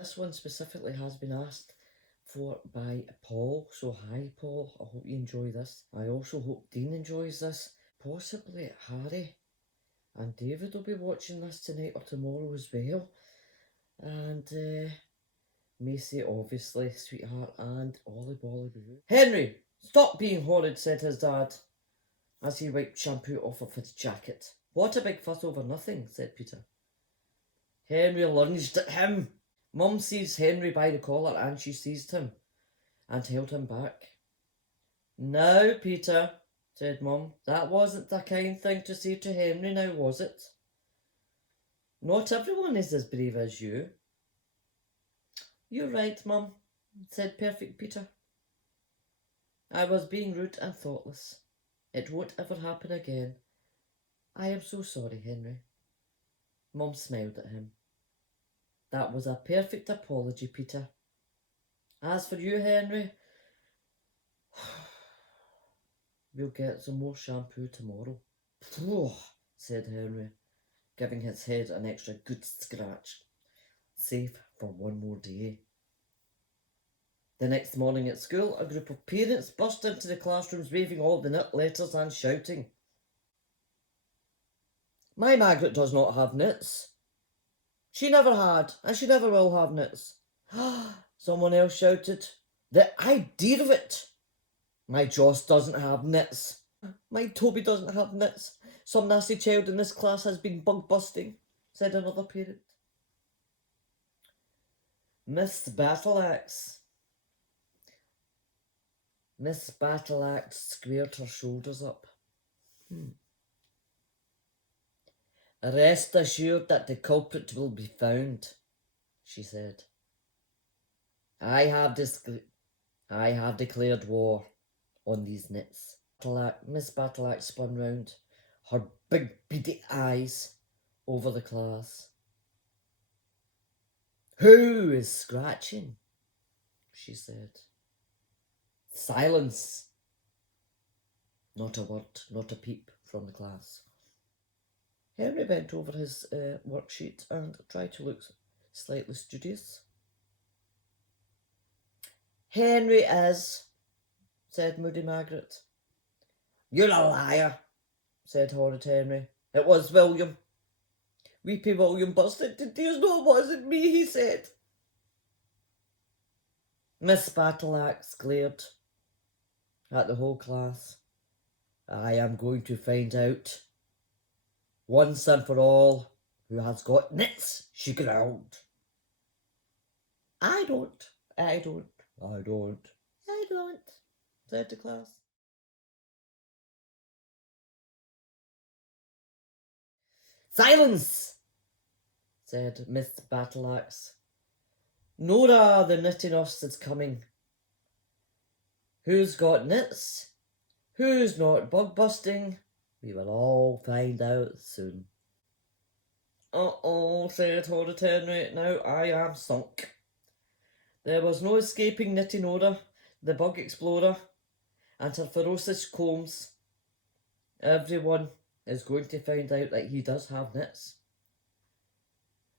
This one specifically has been asked for by Paul. So hi Paul, I hope you enjoy this. I also hope Dean enjoys this. Possibly Harry and David will be watching this tonight or tomorrow as well. And Macy, obviously, sweetheart, and Ollie Bolly Boo. Henry, stop being horrid, said his dad, as he wiped shampoo off of his jacket. What a big fuss over nothing, said Peter. Henry lunged at him. Mum seized Henry by the collar and she seized him and held him back. Now, Peter, said Mum, that wasn't the kind thing to say to Henry now, was it? Not everyone is as brave as you. You're right, Mum, said perfect Peter. I was being rude and thoughtless. It won't ever happen again. I am so sorry, Henry. Mum smiled at him. That was a perfect apology, Peter. As for you, Henry, we'll get some more shampoo tomorrow. Phew, said Henry, giving his head an extra good scratch. Safe for one more day. The next morning at school, a group of parents burst into the classrooms waving all the knit letters and shouting. My Margaret does not have knits. She never had, and she never will have knits. Someone else shouted. The idea of it! My Joss doesn't have knits. My Toby doesn't have knits. Some nasty child in this class has been bug busting, said another parent. Miss Battleaxe squared her shoulders up. Rest assured that the culprit will be found, she said. I have declared war on these knits. Miss Battleaxe spun round, her big beady eyes over the class. Who is scratching? She said. Silence. Not a word, not a peep from the class. Henry bent over his worksheet and tried to look slightly studious. Henry is, said Moody Margaret. You're a liar, said Horrid Henry. It was William. Weepy William burst into tears. No, it wasn't me, he said. Miss Battleaxe glared at the whole class. I am going to find out, once and for all, who has got knits, she growled. I don't, said the class. Silence, said Miss Battleaxe. Nora, the knitting off is coming. Who's got knits? Who's not bug busting? We will all find out soon. Uh-oh, said Horrid Henry. Now I am sunk. There was no escaping Knitting Nora, the bug explorer, and her ferocious combs. Everyone is going to find out that he does have knits.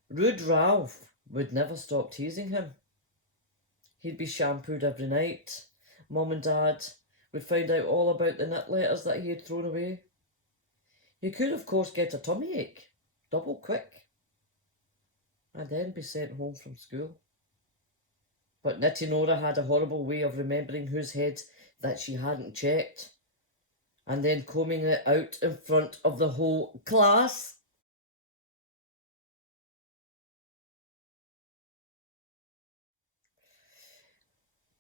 Rude Ralph would never stop teasing him. He'd be shampooed every night. Mum and Dad would find out all about the knit letters that he had thrown away. He could, of course, get a tummy ache, double quick, and then be sent home from school. But Knitting Nora had a horrible way of remembering whose head that she hadn't checked, and then combing it out in front of the whole class.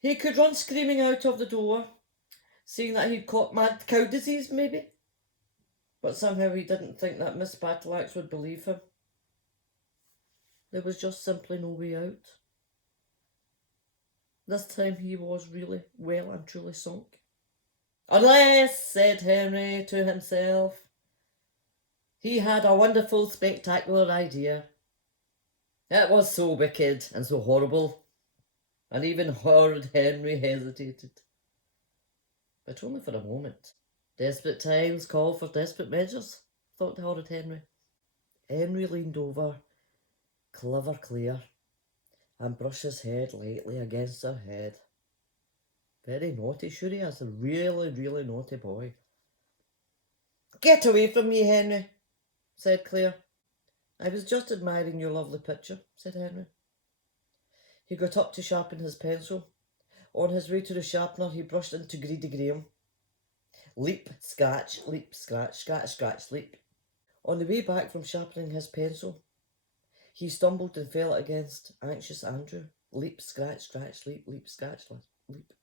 He could run screaming out of the door, saying that he'd caught mad cow disease, maybe. But somehow he didn't think that Miss Battleaxe would believe him. There was just simply no way out. This time he was really well and truly sunk. Unless, said Henry to himself, he had a wonderful, spectacular idea. It was so wicked and so horrible, and even Horrid Henry hesitated. But only for a moment. Desperate times call for desperate measures, thought Horrid Henry. Henry leaned over clever Claire and brush his head lightly against her head. Very naughty, sure he is. A really, really naughty boy. Get away from me, Henry, said Claire. I was just admiring your lovely picture, said Henry. He got up to sharpen his pencil. On his way to the sharpener, he brushed into Greedy Graham. Leap, scratch, scratch, scratch, leap. On the way back from sharpening his pencil, he stumbled and fell against anxious Andrew. Leap, scratch, leap, scratch, leap.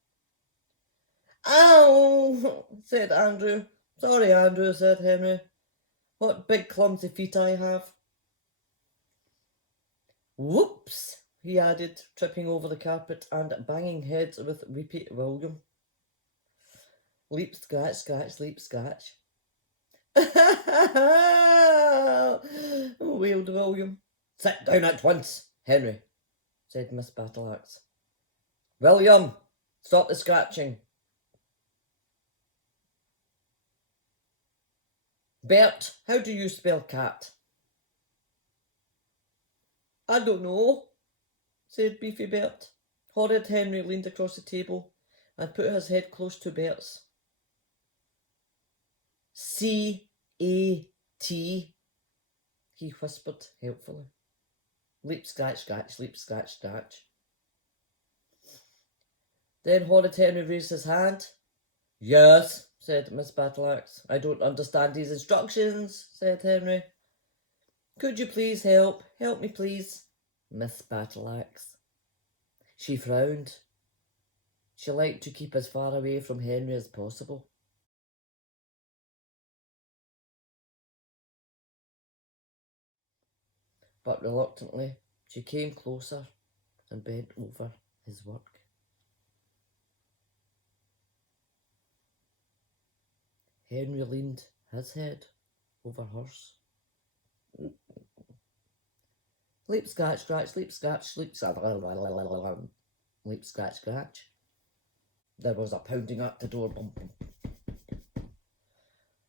Ow, said Andrew. Sorry, Andrew, said Henry. What big clumsy feet I have. Whoops, he added, tripping over the carpet and banging heads with Repeat William. Leap, scratch, leap, scratch. Wailed William. Sit down at once, Henry, said Miss Battleaxe. William, stop the scratching. Bert, how do you spell cat? I don't know, said Beefy Bert. Horrid Henry leaned across the table and put his head close to Bert's. C-A-T, he whispered helpfully. Leap, scratch, leap, scratch. Then Horrid Henry raised his hand. Yes, said Miss Battleaxe. I don't understand these instructions, said Henry. Could you please help? Help me, please, Miss Battleaxe. She frowned. She liked to keep as far away from Henry as possible. But reluctantly, she came closer and bent over his work. Henry leaned his head over hers. Leap, scratch, leap, leap, scratch. There was a pounding at the door.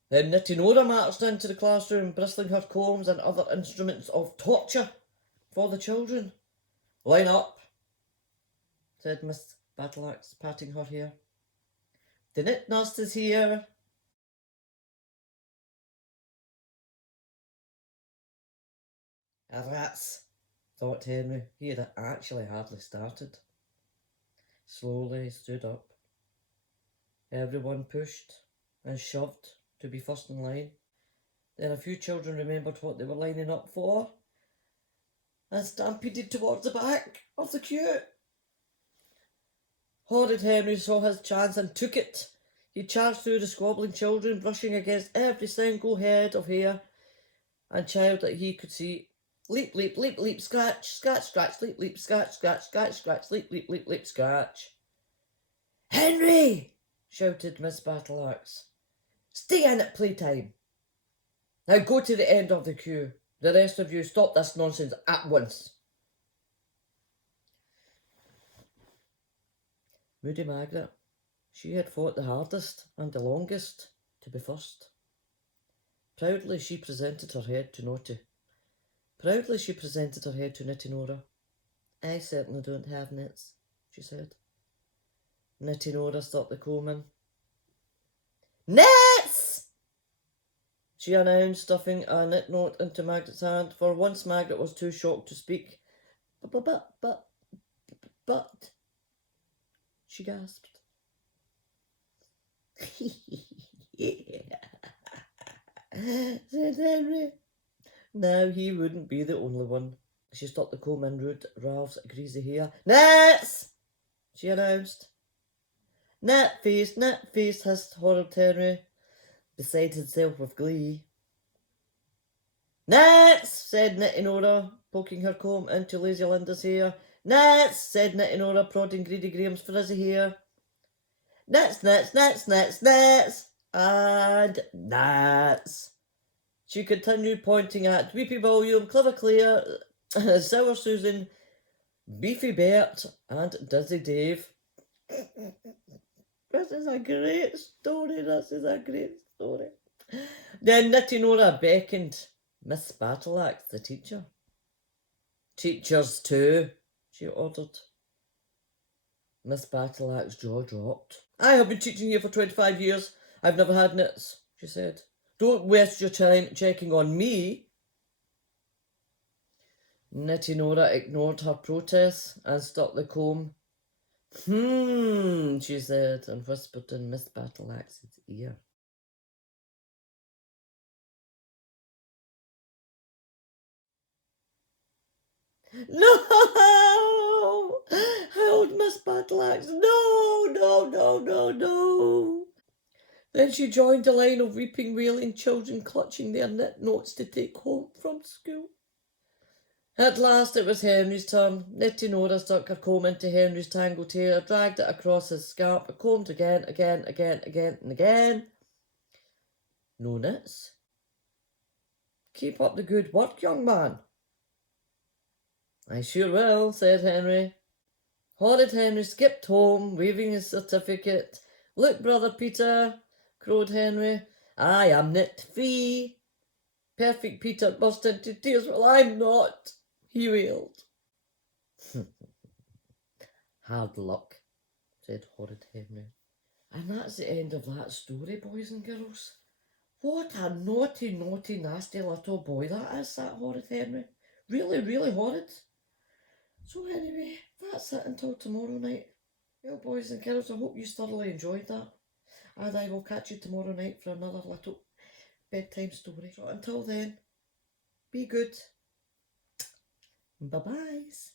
Then Nora marched into the classroom, bristling her combs and other instruments of torture for the children. Line up, said Miss Battleaxe, patting her hair. The knit nurse is here. Rats, thought Henry. He had actually hardly started. Slowly he stood up. Everyone pushed and shoved to be first in line. Then a few children remembered what they were lining up for and stampeded towards the back of the queue. Horrid Henry saw his chance and took it. He charged through the squabbling children, brushing against every single head of hair and child that he could see. Leap, scratch, leap, scratch, leap, scratch. Henry! Shouted Miss Battleaxe. Stay in at playtime. Now go to the end of the queue. The rest of you stop this nonsense at once. Moody Margaret. She had fought the hardest and the longest to be first. Proudly she presented her head to Nitty Nora. I certainly don't have nits, she said. Nitty Nora stopped the coalman. Nits! She announced, stuffing a knit note into Margaret's hand. For once Margaret was too shocked to speak. But, she gasped. Said Henry. Now he wouldn't be the only one. She stopped the comb and root Ralph's greasy hair. Nits! She announced. Nut face, hissed Horrid Henry, beside himself with glee. Nits! Said Nitty Nora, poking her comb into Lazy Linda's hair. Nits! Said Nitty Nora, prodding Greedy Graham's frizzy hair. Nits! And nits! She continued, pointing at Weepy William, Clever Claire, Sour Susan, Beefy Bert, and Dizzy Dave. This is a great story. Then Nitty Nora beckoned Miss Battleaxe, the teacher. Teachers too, she ordered. Miss Battleaxe's jaw dropped. I have been teaching here for 25 years. I've never had nits, she said. Don't waste your time checking on me. Nitty Nora ignored her protests and stuck the comb. She said, and whispered in Miss Battleaxe's ear. No! Howled Miss Battleaxe. No! Then she joined a line of weeping, wailing children clutching their knit notes to take home from school. At last it was Henry's turn. Nitty Nora stuck her comb into Henry's tangled hair, dragged it across his scalp, combed again, and again. No nits. Keep up the good work, young man. I sure will, said Henry. Horrid Henry skipped home, waving his certificate. Look, Brother Peter, crowed Henry, I am knit free. Perfect Peter burst into tears. Well, I'm not, he wailed. Hard luck, said Horrid Henry. And that's the end of that story, boys and girls. What a naughty, nasty little boy that is, that Horrid Henry. Really, really horrid. So anyway, that's it until tomorrow night. Well, boys and girls, I hope you thoroughly enjoyed that. And I will catch you tomorrow night for another little bedtime story. So until then, be good. Bye-byes.